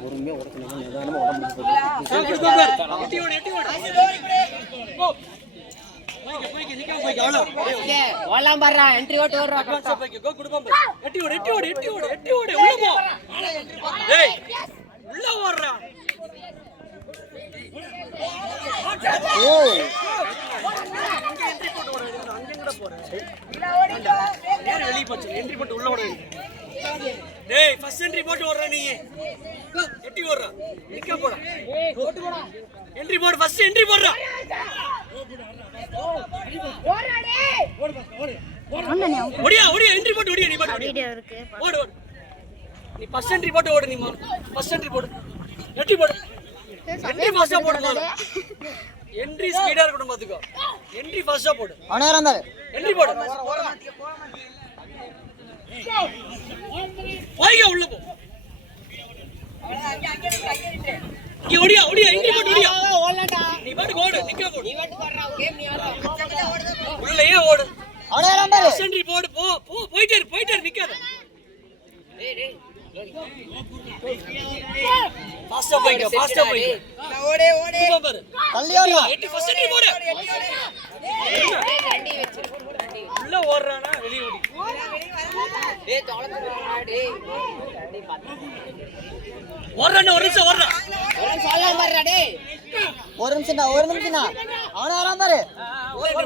பொறுமையா உடச்சு நிதானமா உடம்பு ஓலாம் பர்றா என்ட்ரி ஓட்டு ஓடுறா கோ குடுப்பா எட்டி ஓடு உள்ள போ டேய் உள்ள ஓடுறா ஓ என்ட்ரி போட்டு ஓடு அங்கங்கட போற நேரா வெளிய போச்சு என்ட்ரி போட்டு உள்ள ஓடு டேய் ஃபர்ஸ்ட் என்ட்ரி போட்டு ஓடுற நீ எட்டி ஓடுறா நிக்க போடா போட்டு போடா என்ட்ரி போடு ஃபர்ஸ்ட் என்ட்ரி போடுறா ஓடுடா டேய் ஓடியா என்ட்ரி போட்டு ஓடியா நீ பாட்டு வீடியோ இருக்கு ஓடு நீ ஃபர்ஸ்ட் என்ட்ரி போட்டு ஓடு நீ ஃபர்ஸ்ட் என்ட்ரி போடு எட்டி போடு என்ட்ரி ஃபர்ஸ்டா போடு என்ட்ரி ஸ்பீடா இருக்கணும் பாத்துக்கோ என்ட்ரி ஃபர்ஸ்டா போடு அவனே வந்தாரு என்ட்ரி போடு போய்யா உள்ள போ நீ ஓடியா என்ட்ரி போட்டு ஓடியா ஓடலடா நீ பாட்டு ஓடு நிக்க போடு நீ வந்து வர்றா கேம் நீ வர்றா உள்ளயே ஓடு அவனே வந்தாரு சென்ட்ரி போடு போயிட்டே இரு நிக்காத டேய் ஃபாஸ்டா போய்க்க ஓடு பாரு தள்ளி ஓடுடா எட்டி ஃபர்ஸ்ட் என்ட்ரி போடு ரெண்டி வெச்சு உள்ள ஓடுறானா வெளிய ஓடி டேய் தொலைச்சுடா டேய் ரெண்டி பாத்து ஓடுறானே ஒரு நிமிஷம் ஓடுறா ஓலாம் சொல்லலாம் பர்றா டேய் ஒரு நிமிஷம்டா அவனே வரான் பாரு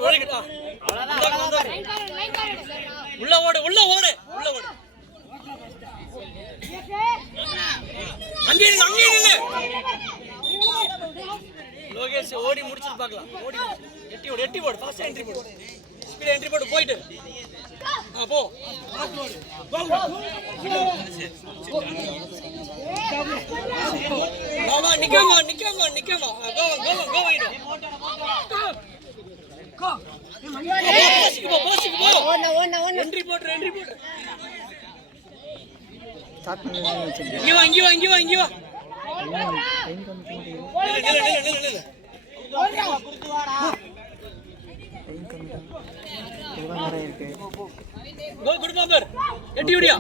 ஓடிக்கிட்டா அவ்வளவுதான் உள்ள ஓடு அங்கே நில்லு லோகேஷ் ஓடி முடிச்சு பார்க்கலாம் எட்டி போடு ஃபாஸ்ட் என்ட்ரி போடு ஸ்பீட் என்ட்ரி போடு போயிடு போ பாபா நிக்கமா கோ வைடு போஸ்க்கு போ ஓடுனா என்ட்ரி போடு ஸ்டார்ட் பண்ணி வச்சிருக்கேன் இங்க வா நில்லு கோ குட் பாம்பர் எட்டி ஓடியா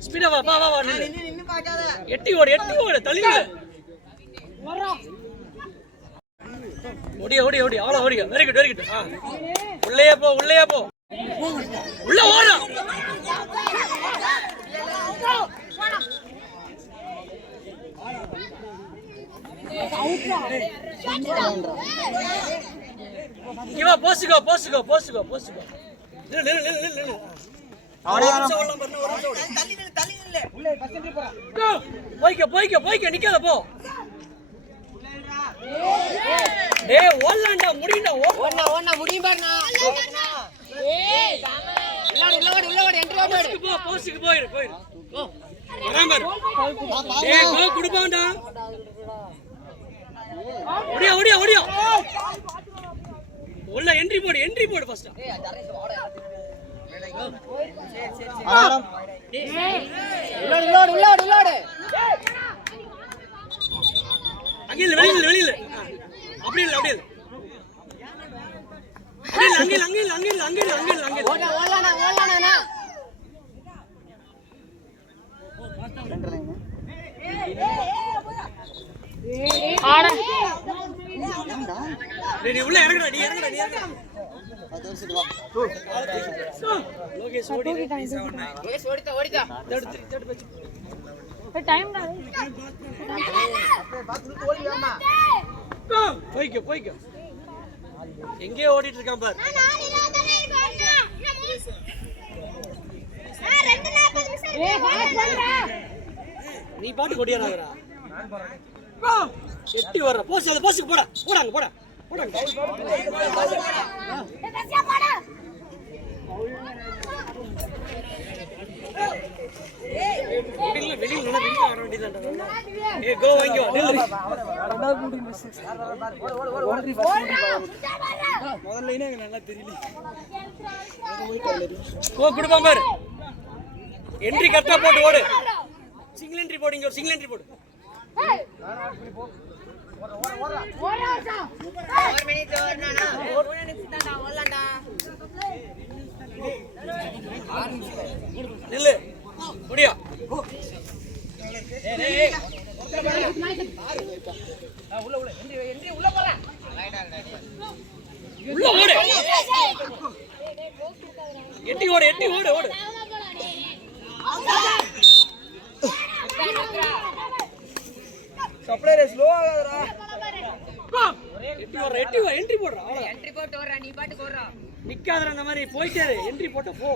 ஸ்பீடா வா நின்னு பார்க்காத எட்டி ஓடு தள்ளி ஓடி ஆள ஓடிங்க வெரி குட் உள்ளே போ உள்ள ஓடு இவா போஸ்கோ நில்லு அவனே தள்ளி நில்லு உள்ளே ஃபர்ஸ்ட் என்ட்ரி போடா போய்க்க நிக்காத போ டேய் ஓடலாம்டா முடியடா ஓடுனா முடியும் பாருண்ணா ஏய் உள்ள ஓடு என்ட்ரி ஓடு போ போஸ்க்கு போயிரு போ வராம டேய் கோ குடுப்பான்டா ஓடியா உள்ள என்ட்ரி போடு ஃபர்ஸ்ட் உள்ளோடு அங்கே வெளியில அப்படி இல்ல அங்கே ஓடலானா ஆடா நீ உள்ள இறங்குடா நீ இறங்குடா லோகேஷ் ஓடிதா தேடு டைம் போய்க்க எங்கே ஓடிட்டு இருக்கான் பாரு நீ பாட்டு கொடியாராங்கடா எட்டி வர்ற போஸ்க்கு போடாங்க வெளியில ஆட வேண்டியதான்டா கோ வாங்கி வா நில்லு முதல்ல எனக்கு நல்லா தெரியல கோ குடுப்பா பாரு என்ட்ரி கரெக்டா போட்டு ஓடு சிங்கிள் என்ட்ரி போடு சிங்கிள் என்ட்ரி போடு நில்லு முடியா உள்ள ஓடு எட்டி ஓடு எட்டி ஓடு ஓடு சப்ளையர் ஸ்லோ ஆகாதடா. எட்டி ஓடுற எட்டி வா என்ட்ரி போடுற அவ்வளவுதான். என்ட்ரி போட்டு ஓடுறா நீ பாட்டுக்கு ஓடுறா நிக்காதற அந்த மாதிரி போயிட்டே இரு என்ட்ரி போட்டு போ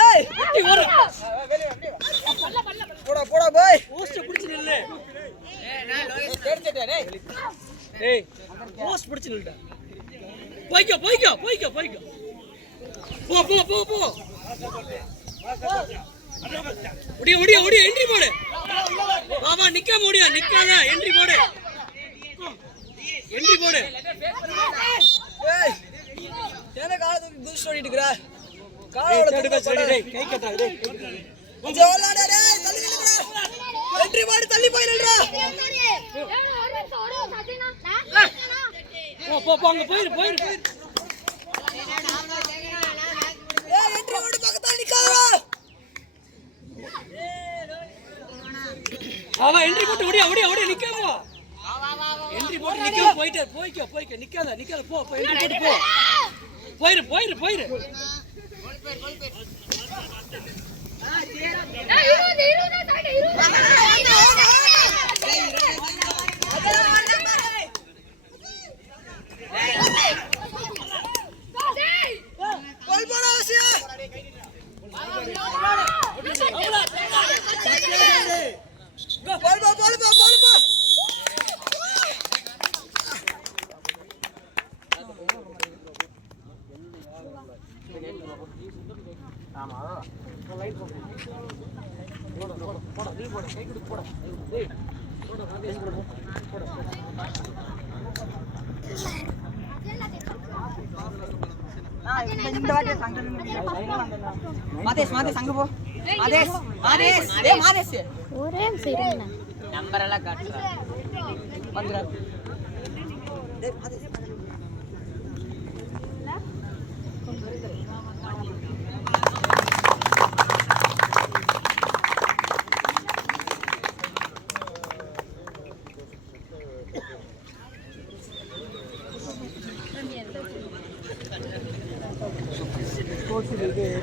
ஏய் எட்டி ஓடு போடா போடா பாய். போஸ்ட் பிடிச்சு நில்லு நான் லோகேஷ் தேடிட்டே டேய். ஏய் போஸ்ட் பிடிச்சு நில்லுடா போய்க்கோ போய்க்கோ போய்க்கோ போய்க்கோ போ போ போ போ ஒடியா ஒடியா ஒடியா என்ட்ரி போடு வா வா நிக்காம ஒடியா நிக்காத என்ட்ரி போடு என்ட்ரி போடு ஏய் ஏன கால தூக்கி பூஸ்ட் ஓடிட்டு இருக்கற. கால ஏய், ஓட தடுக்க தடுக்க சரி சொல்லு. டேய் கை கட்டா டேய் கொஞ்சம் ஓடாடா டேய். தள்ளி நில்லுடா. என்ட்ரி மாடி தள்ளி போய் நில்லுடா. போ போ போ அங்க போயிரு போயிரு போயிரு ஏய் என்ட்ரி ஓடி பக்கத்துல நிக்காதடா. ஆமா என்ட்ரி போட்டு ஓடியா ஓடியா ஓடியா நிக்காம என்ட்ரி போட்டு நிக்காம போயிட்டே போய்க்கோ போய்க்கோ நிக்காத நிக்காத போ போ என்ட்ரி போட்டு போ போயிரு போயிரு போயிரு கோல் போடா ஆசியா. போல் போ. இந்த வாட்டி மாதேஷ் மாதேஷ் அங்க போ. மாதேஷ் மாதேஷ் ஏய் மாதேஷ் ஒரே சரி நம்பர் எல்லாம் காட்டுறா வந்துடா. டேய் மாதேஷ் இதுல